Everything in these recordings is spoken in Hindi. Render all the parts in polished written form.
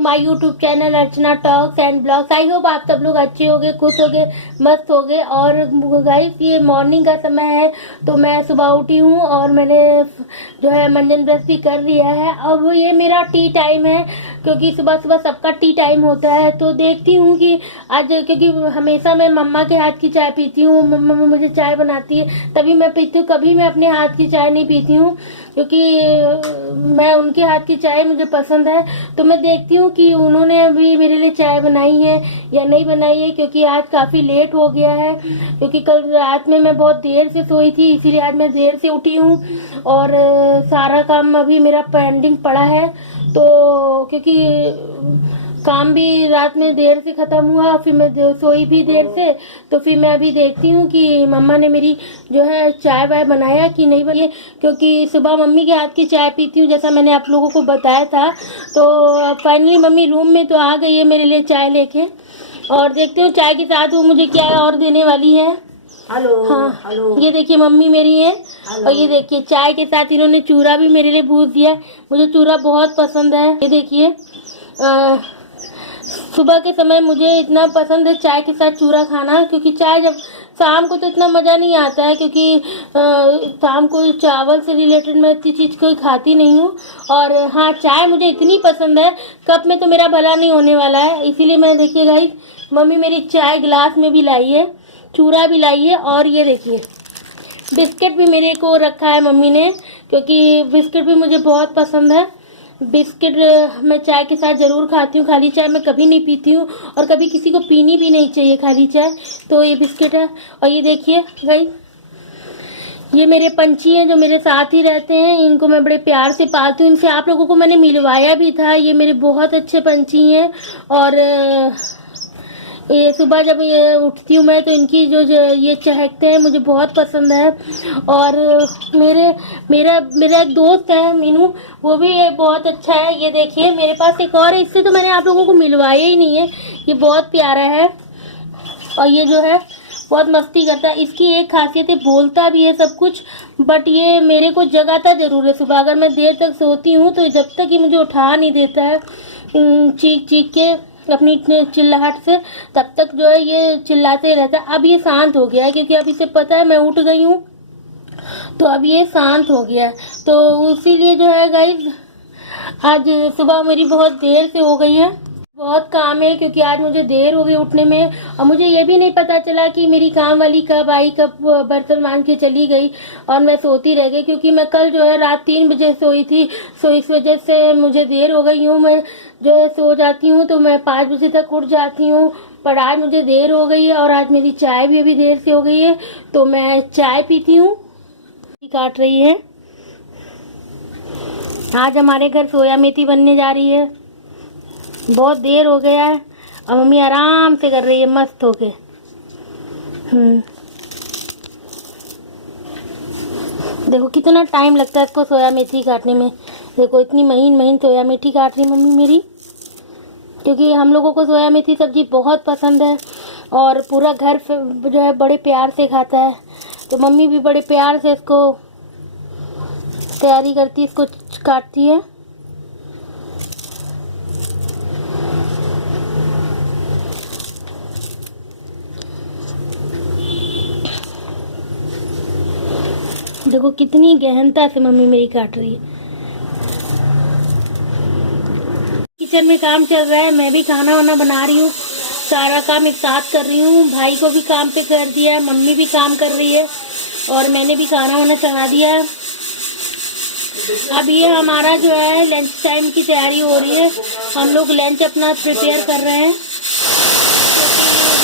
My YouTube channel Archana talks and blogs. I hope आप सब लोग अच्छे होंगे, खुश होंगे, मस्त होंगे। और गाइस ये मॉर्निंग का समय है, तो मैं सुबह उठी हूँ और मैंने जो है मंजन ब्रश भी कर लिया है। अब ये मेरा टी टाइम है, क्योंकि सुबह सुबह सबका टी टाइम होता है। तो देखती हूँ कि आज, क्योंकि हमेशा मैं मम्मा के हाथ की चाय पीती हूँ, मम्मा मुझे चाय बनाती है तभी मैं पीती हूँ, कभी मैं अपने हाथ की चाय नहीं पीती हूँ, क्योंकि मैं उनके हाथ की चाय मुझे पसंद है। तो मैं देखती हूँ कि उन्होंने अभी मेरे लिए चाय बनाई है या नहीं बनाई है, क्योंकि आज काफी लेट हो गया है, क्योंकि कल रात में मैं बहुत देर से सोई थी, इसीलिए आज मैं देर से उठी हूँ। और सारा काम अभी मेरा पेंडिंग पड़ा है, तो क्योंकि काम भी रात में देर से खत्म हुआ, फिर मैं सोई भी देर से। तो फिर मैं अभी देखती हूँ कि मम्मा ने मेरी जो है चाय वाय बनाया कि नहीं बनाई, क्योंकि सुबह मम्मी के हाथ की चाय पीती हूँ, जैसा मैंने आप लोगों को बताया था। तो फाइनली मम्मी रूम में तो आ गई है मेरे लिए चाय लेके, और देखती हूँ चाय के साथ वो मुझे क्या और देने वाली है। हेलो। हाँ, हेलो। ये देखिए मम्मी मेरी है। और ये देखिए चाय के साथ इन्होंने चूरा भी मेरे लिए भून दिया। मुझे चूरा बहुत पसंद है। ये देखिए सुबह के समय मुझे इतना पसंद है चाय के साथ चूरा खाना, क्योंकि चाय जब शाम को तो इतना मज़ा नहीं आता है, क्योंकि शाम को चावल से रिलेटेड मैं इतनी चीज़ कोई खाती नहीं हूँ। और हाँ, चाय मुझे इतनी पसंद है, कप में तो मेरा भला नहीं होने वाला है। इसीलिए मैं देखिए गाइस, मम्मी मेरी चाय गिलास में भी लाई है, चूरा भी लाई है, और ये देखिए बिस्किट भी मेरे को रखा है मम्मी ने, क्योंकि बिस्किट भी मुझे बहुत पसंद है। बिस्किट मैं चाय के साथ ज़रूर खाती हूँ, खाली चाय मैं कभी नहीं पीती हूँ, और कभी किसी को पीनी भी नहीं चाहिए खाली चाय। तो ये बिस्किट है। और ये देखिए गाइस, ये मेरे पंछी हैं जो मेरे साथ ही रहते हैं, इनको मैं बड़े प्यार से पालती हूँ। इनसे आप लोगों को मैंने मिलवाया भी था। ये मेरे बहुत अच्छे पंछी हैं, और ये सुबह जब ये उठती हूँ मैं, तो इनकी जो ये चहकते हैं मुझे बहुत पसंद है। और मेरा एक दोस्त है मीनू, वो भी बहुत अच्छा है। ये देखिए मेरे पास एक और है, इससे तो मैंने आप लोगों को मिलवाया ही नहीं है। ये बहुत प्यारा है, और ये जो है बहुत मस्ती करता है। इसकी एक खासियत है, बोलता भी है सब कुछ, बट ये मेरे को जगाता जरूर है सुबह। अगर मैं देर तक सोती हूँ तो जब तक ये मुझे उठा नहीं देता है चीख चीख के अपनी चिल्लाहट से, तब तक जो है ये चिल्लाते रहता है। अब ये शांत हो गया है, क्योंकि अब इसे पता है मैं उठ गई हूँ, तो अब ये शांत हो गया है। तो इसीलिए जो है गाइस, आज सुबह मेरी बहुत देर से हो गई है। बहुत काम है, क्योंकि आज मुझे देर हो गई उठने में, और मुझे ये भी नहीं पता चला कि मेरी काम वाली कब आई, कब बर्तन मान के चली गई, और मैं सोती रह गई, क्योंकि मैं कल जो है रात 3 बजे सोई थी। सो इस वजह से मुझे देर हो गई हूँ। मैं जो है सो जाती हूँ तो मैं 5 बजे तक उठ जाती हूँ, पर आज मुझे देर हो गई है, और आज मेरी चाय भी अभी देर से हो गई है, तो मैं चाय पीती हूँ। काट रही है। आज हमारे घर सोया मेथी बनने जा रही है। बहुत देर हो गया है, और मम्मी आराम से कर रही है मस्त होके। देखो कितना टाइम लगता है इसको सोया मेथी काटने में। देखो इतनी महीन महीन सोया मेथी काट रही मम्मी मेरी, क्योंकि हम लोगों को सोया मेथी सब्जी बहुत पसंद है, और पूरा घर जो है बड़े प्यार से खाता है। तो मम्मी भी बड़े प्यार से इसको तैयारी करती है, इसको काटती है। देखो कितनी गहनता से मम्मी मेरी काट रही है। किचन में काम चल रहा है, मैं भी खाना वाना बना रही हूँ, सारा काम एक साथ कर रही हूँ। भाई को भी काम पे कर दिया है, मम्मी भी काम कर रही है, और मैंने भी खाना वाना चढ़ा दिया है। अब ये हमारा जो है लंच टाइम की तैयारी हो रही है, हम लोग लंच अपना प्रिपेयर कर रहे हैं।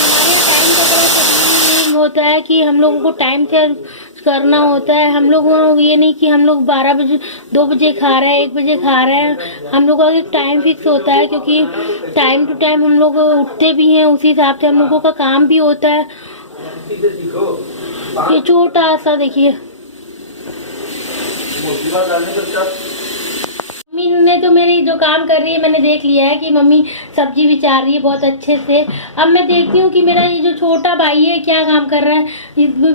हमारे टाइम का बड़ा प्रॉब्लम होता है कि हम लोगों को टाइम से करना होता है। हम लोग ये नहीं कि हम लोग 12 बजे 2 बजे खा रहे हैं, 1 बजे खा रहे हैं। हम लोगों का एक टाइम फिक्स होता है, क्योंकि टाइम टू टाइम हम लोग उठते भी हैं, उसी हिसाब से हम लोगों का काम भी होता है। ये छोटा सा देखिए, मम्मी ने तो मेरी जो काम कर रही है मैंने देख लिया है कि मम्मी सब्जी भी चार रही है बहुत अच्छे से। अब मैं देखती हूँ कि मेरा ये जो छोटा भाई है क्या काम कर रहा है।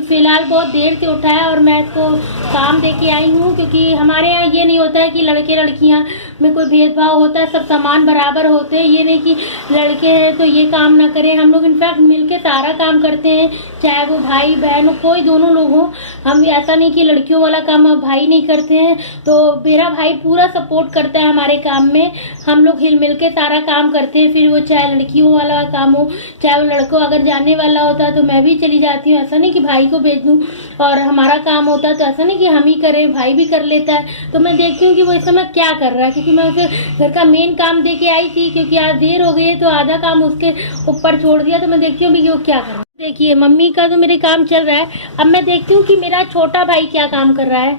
फिलहाल बहुत देर से उठा है और मैं इसको काम दे के आई हूँ, क्योंकि हमारे यहाँ ये नहीं होता है कि लड़के लड़कियाँ में कोई भेदभाव होता है, सब समान बराबर होते हैं। ये नहीं कि लड़के हैं तो ये काम ना करें, हम लोग इनफैक्ट मिलके सारा काम करते हैं, चाहे वो भाई बहन हो, कोई दोनों लोग हो। हम ऐसा नहीं कि लड़कियों वाला काम भाई नहीं करते हैं, तो मेरा भाई पूरा सपोर्ट करता है हमारे काम में। हम लोग हिल मिल के सारा काम करते हैं, फिर वो चाहे लड़कियों वाला काम हो चाहे वो लड़कों, अगर जाने वाला होता है तो मैं भी चली जाती हूँ। ऐसा नहीं कि भाई को भेज दूँ, और हमारा काम होता है तो ऐसा नहीं कि हम ही करें, भाई भी कर लेता है। तो मैं देखती हूँ कि वो इस समय क्या कर रहा है, क्योंकि मैं उसे घर का मेन काम दे के आई थी, क्योंकि आज देर हो गई है तो आधा काम उसके ऊपर छोड़ दिया। तो मैं देखती हूँ कि वो क्या कर रहा है। देखिए मम्मी का तो मेरे काम चल रहा है, अब मैं देखती हूँ कि मेरा छोटा भाई क्या काम कर रहा है।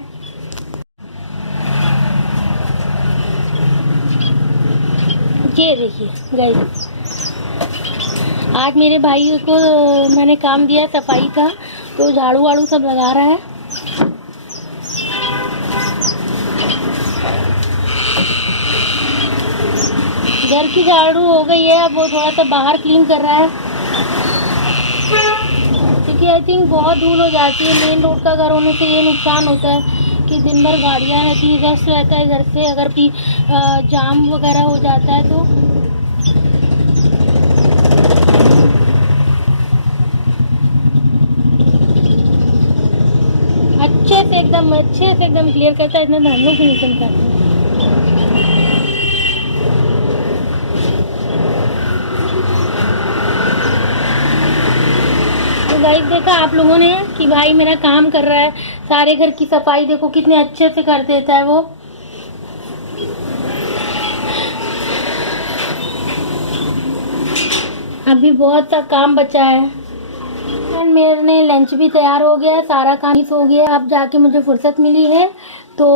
ये देखिए गाइस, आज मेरे भाई को मैंने काम दिया सफाई का, तो झाड़ू वाड़ू सब लगा रहा है। घर की झाड़ू हो गई है, अब वो थोड़ा सा बाहर क्लीन कर रहा है, क्योंकि आई थिंक बहुत धूल हो जाती है। मेन रोड का घर होने से ये नुकसान होता है कि दिन भर गाड़ियाँ रहती है, रश रहता है घर से, अगर भी जाम वगैरह हो जाता है तो। अच्छे से एकदम क्लियर करता है, इतना हम लोग फिनिशिंग करते हैं। तो गाइस देखा आप लोगों ने कि भाई मेरा काम कर रहा है, सारे घर की सफाई देखो कितने अच्छे से कर देता है वो। अभी बहुत सा काम बचा है। मेरे लंच भी तैयार हो गया, सारा काम हो गया। अब जाके मुझे फुर्सत मिली है, तो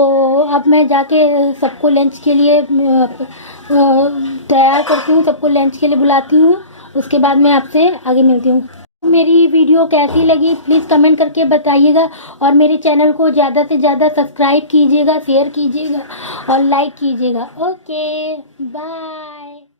अब मैं जाके सबको लंच के लिए तैयार करती हूँ, सबको लंच के लिए बुलाती हूँ। उसके बाद मैं आपसे आगे मिलती हूँ। मेरी वीडियो कैसी लगी प्लीज़ कमेंट करके बताइएगा, और मेरे चैनल को ज़्यादा से ज़्यादा सब्सक्राइब कीजिएगा, शेयर कीजिएगा और लाइक कीजिएगा। Okay bye.